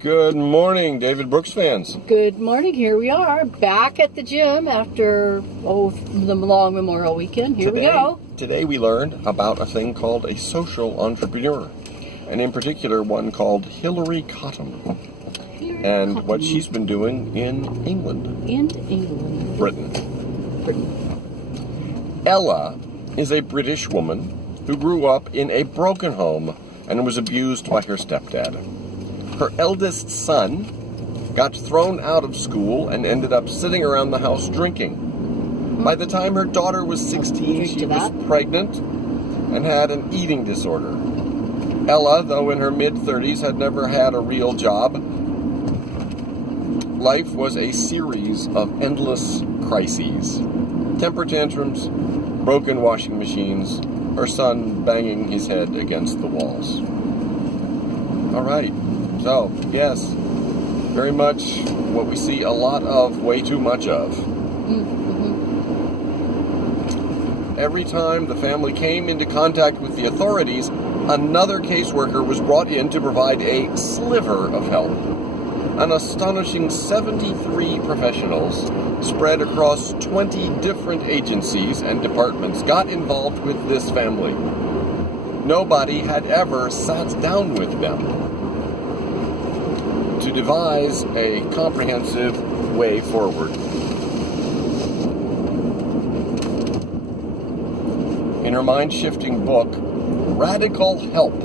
Good morning, David Brooks fans. Good morning. Here we are, back at the gym after, the long Memorial Weekend. Here we go. Today we learned about a thing called a social entrepreneur, and in particular one called Hillary Cottam, and what she's been doing in England. Britain. Ella is a British woman who grew up in a broken home and was abused by her stepdad. Her eldest son got thrown out of school and ended up sitting around the house drinking. By the time her daughter was 16, she was pregnant and had an eating disorder. Ella, though in her mid-30s, had never had a real job. Life was a series of endless crises. Temper tantrums, broken washing machines, her son banging his head against the walls. All right. So, yes, very much what we see a lot of, way too much of. Every time the family came into contact with the authorities, another caseworker was brought in to provide a sliver of help. An astonishing 73 professionals spread across 20 different agencies and departments got involved with this family. Nobody had ever sat down with them to devise a comprehensive way forward. In her mind-shifting book, Radical Help,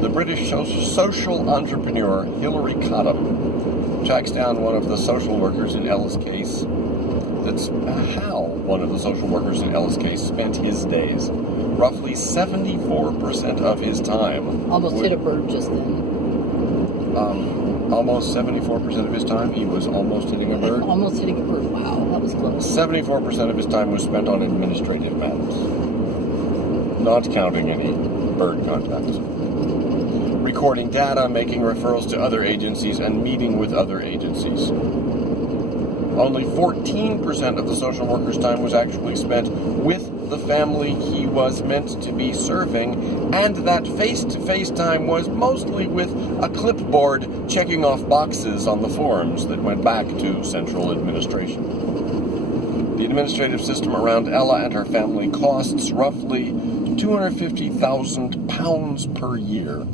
the British social entrepreneur Hillary Cottam tracks down one of the social workers in Ella's case. That's how one of the social workers in Ella's case spent his days. Roughly 74% of his time. Almost hit a bird just then. Almost 74% of his time, he was almost hitting a bird. Almost hitting a bird. Wow, that was close. 74% of his time was spent on administrative matters, not counting any bird contacts. Recording data, making referrals to other agencies, and meeting with other agencies. Only 14% of the social worker's time was actually spent with the family he was meant to be serving, and that face-to-face time was mostly with a clipboard checking off boxes on the forms that went back to central administration. The administrative system around Ella and her family costs roughly £250,000 per year.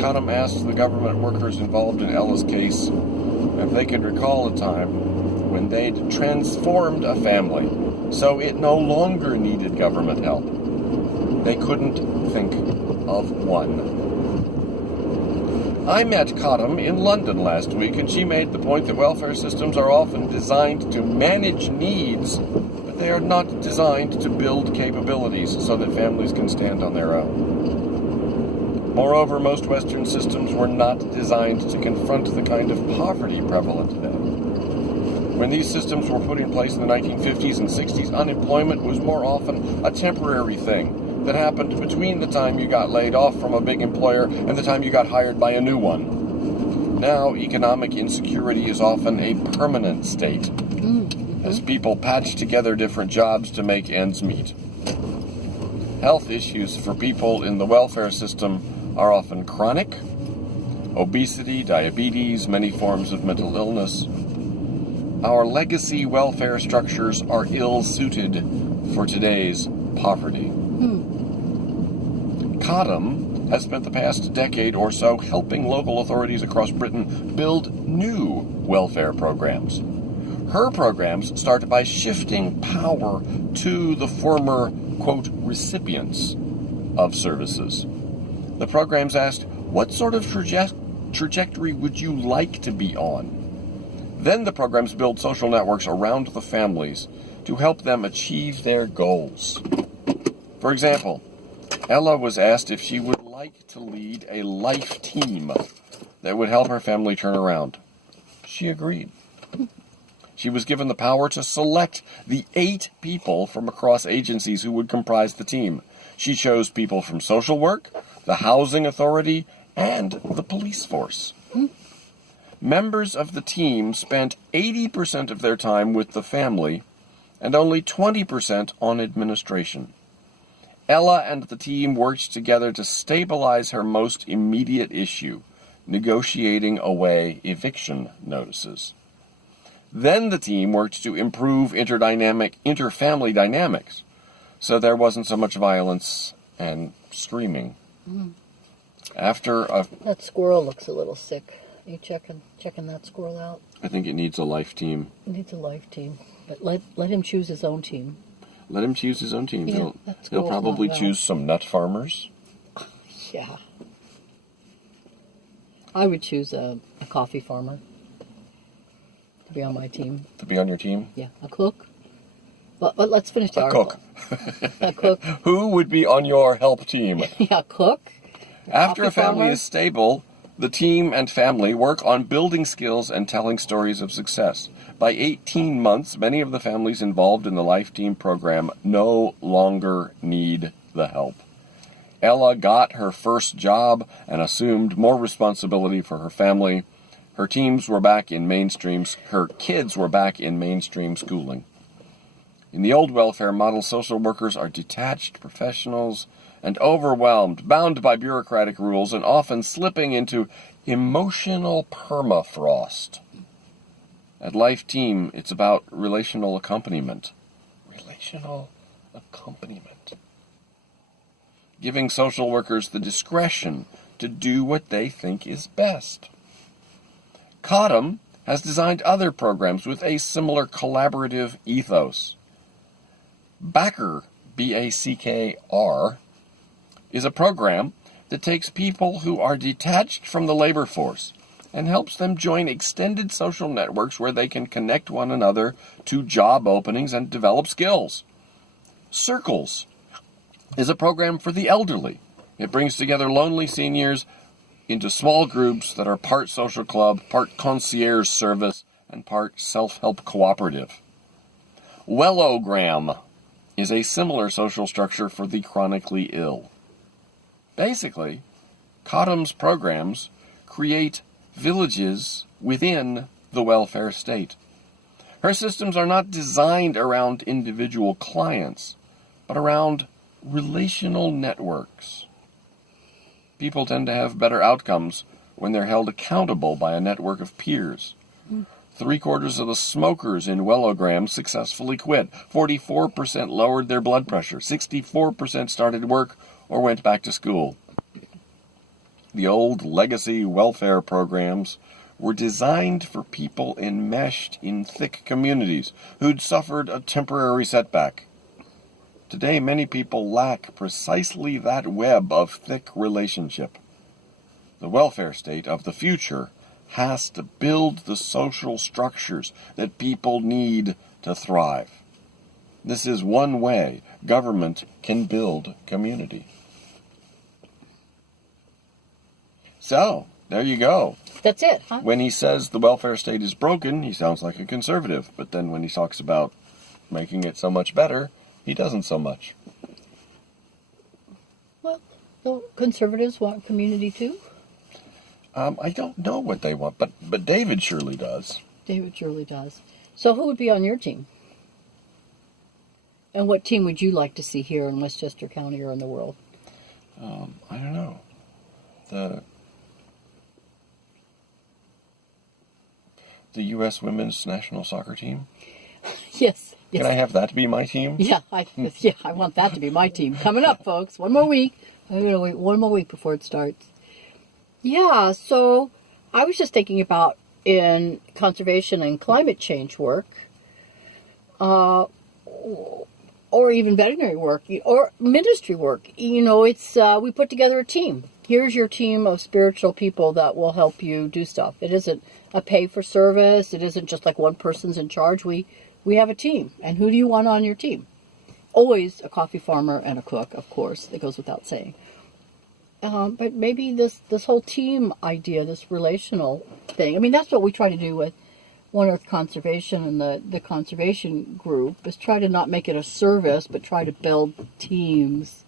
Cottam asked the government workers involved in Ella's case if they could recall a time when they'd transformed a family so it no longer needed government help. They couldn't think of one. I met Cottam in London last week, and she made the point that welfare systems are often designed to manage needs, but they are not designed to build capabilities so that families can stand on their own. Moreover, most Western systems were not designed to confront the kind of poverty prevalent today. When these systems were put in place in the 1950s and 60s, unemployment was more often a temporary thing that happened between the time you got laid off from a big employer and the time you got hired by a new one. Now, economic insecurity is often a permanent state, as people patch together different jobs to make ends meet. Health issues for people in the welfare system are often chronic: obesity, diabetes, many forms of mental illness. Our legacy welfare structures are ill-suited for today's poverty. Cottam has spent the past decade or so helping local authorities across Britain build new welfare programs. Her programs start by shifting power to the former, quote, recipients of services. The programs asked, what sort of trajectory would you like to be on? Then the programs build social networks around the families to help them achieve their goals. For example, Ella was asked if she would like to lead a life team that would help her family turn around. She agreed. She was given the power to select the 8 people from across agencies who would comprise the team. She chose people from social work, the housing authority, and the police force. Members of the team spent 80% of their time with the family and only 20% on administration. Ella and the team worked together to stabilize her most immediate issue, negotiating away eviction notices. Then the team worked to improve inter-family dynamics, so there wasn't so much violence and screaming. That squirrel looks a little sick. Are you checking that squirrel out? I think it needs a life team. It needs a life team. But let him choose his own team. Let him choose his own team. Yeah, He'll probably choose some nut farmers. Yeah. I would choose a coffee farmer to be on my team. To be on your team? Yeah. A cook. But let's finish the A article. cook. A cook. Who would be on your help team? Yeah, cook. After a family farmer. is stable, the team and family work on building skills and telling stories of success. By 18 months, many of the families involved in the Life Team program no longer need the help. Ella got her first job and assumed more responsibility for her family. Her kids were back in mainstream schooling. In the old welfare model, social workers are detached professionals and overwhelmed, bound by bureaucratic rules, and often slipping into emotional permafrost. At Life Team, it's about relational accompaniment. Relational accompaniment. Giving social workers the discretion to do what they think is best. Cottam has designed other programs with a similar collaborative ethos. Backer, B-A-C-K-R, is a program that takes people who are detached from the labor force and helps them join extended social networks where they can connect one another to job openings and develop skills. Circles is a program for the elderly. It brings together lonely seniors into small groups that are part social club, part concierge service, and part self-help cooperative. Wellogram is a similar social structure for the chronically ill. Basically, Cottam's programs create villages within the welfare state. Her systems are not designed around individual clients, but around relational networks. People tend to have better outcomes when they're held accountable by a network of peers. 3/4 of the smokers in Wellogram successfully quit. 44% lowered their blood pressure. 64% started work or went back to school. The old legacy welfare programs were designed for people enmeshed in thick communities who'd suffered a temporary setback. Today, many people lack precisely that web of thick relationship. The welfare state of the future has to build the social structures that people need to thrive. This is one way government can build community. So, there you go. That's it, huh? When he says the welfare state is broken, he sounds like a conservative. But then when he talks about making it so much better, he doesn't so much. Well, the conservatives want community too. I don't know what they want, but David surely does. David surely does. So who would be on your team? And what team would you like to see here in Westchester County or in the world? I don't know. The U.S. women's national soccer team? Yes. Can I have that to be my team? Yeah, I want that to be my team. Coming up, folks. One more week. I'm going to wait one more week before it starts. Yeah, so I was just thinking about in conservation and climate change work, or even veterinary work, or ministry work. You know, it's we put together a team. Here's your team of spiritual people that will help you do stuff. It isn't a pay for service. It isn't just like one person's in charge. We have a team. And who do you want on your team? Always a coffee farmer and a cook, of course. That goes without saying. But maybe this whole team idea, this relational thing. I mean, that's what we try to do with One Earth Conservation and the conservation group, is try to not make it a service, but try to build teams,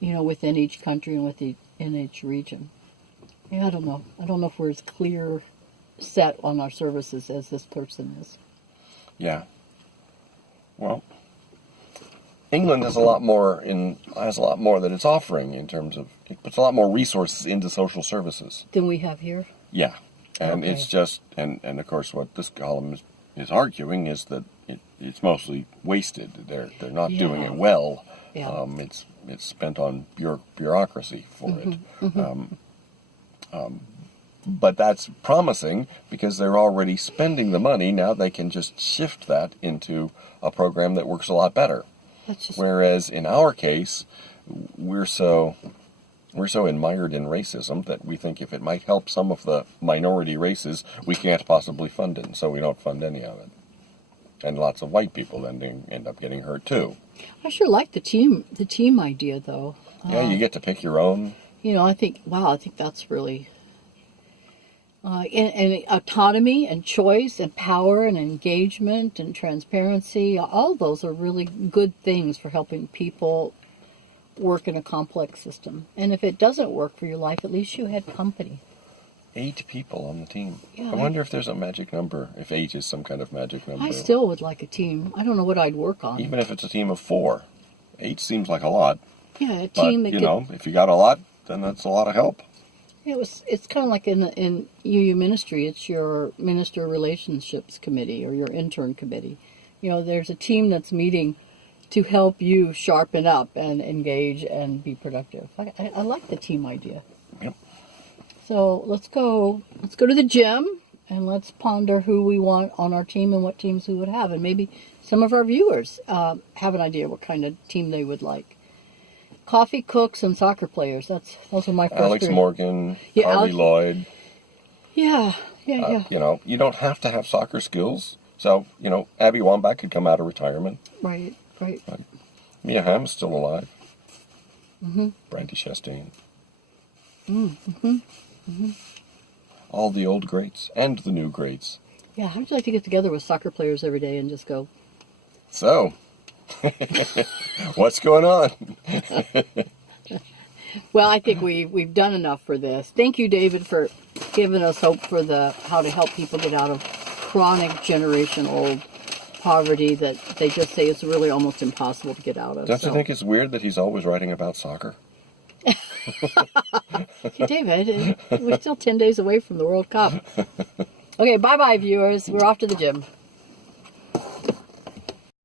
you know, within each country and in each region. Yeah, I don't know. I don't know if we're as clear set on our services as this person is. Yeah. Well, England has a lot more that it's offering in terms of, it puts a lot more resources into social services Than we have here. Yeah, and Okay. it's just, and of course what this column is arguing is that it's mostly wasted. They're not doing Yeah. it well. Yeah. It's spent on bureaucracy for it. But that's promising because they're already spending the money. Now they can just shift that into a program that works a lot better. That's just Whereas in our case, we're so admired in racism that we think if it might help some of the minority races, we can't possibly fund it, and so we don't fund any of it. And lots of white people then end up getting hurt too. I sure like the team idea though. Yeah, you get to pick your own. I think that's really and autonomy and choice and power and engagement and transparency. All of those are really good things for helping people work in a complex system. And if it doesn't work for your life, at least you had company. 8 people on the team. Yeah, I wonder if there's a magic number, if 8 is some kind of magic number. I still would like a team. I don't know what I'd work on. Even if it's a team of 4. 8 seems like a lot. Yeah, a But, team that if you got a lot, then that's a lot of help. it's kind of like in UU ministry, it's your minister relationships committee or your intern committee. There's a team that's meeting to help you sharpen up and engage and be productive. I like the team idea. Yep. So let's go to the gym and let's ponder who we want on our team and what teams we would have. And maybe some of our viewers have an idea what kind of team they would like. Coffee, cooks, and soccer players. Those are my first Alex 3. Morgan, Yeah, Harvey Lloyd. Yeah. You don't have to have soccer skills. So, Abby Wambach could come out of retirement. Right. Mia Hamm's still alive. Brandy Chastain. All the old greats and the new greats. Yeah, how would you like to get together with soccer players every day and just go, So, what's going on? well, I think we've done enough for this. Thank you, David, for giving us hope for how to help people get out of chronic generation-old poverty that they just say it's really almost impossible to get out of. Don't you think it's weird that he's always writing about soccer? Hey, David, we're still 10 days away from the World Cup. Okay, bye-bye, viewers. We're off to the gym.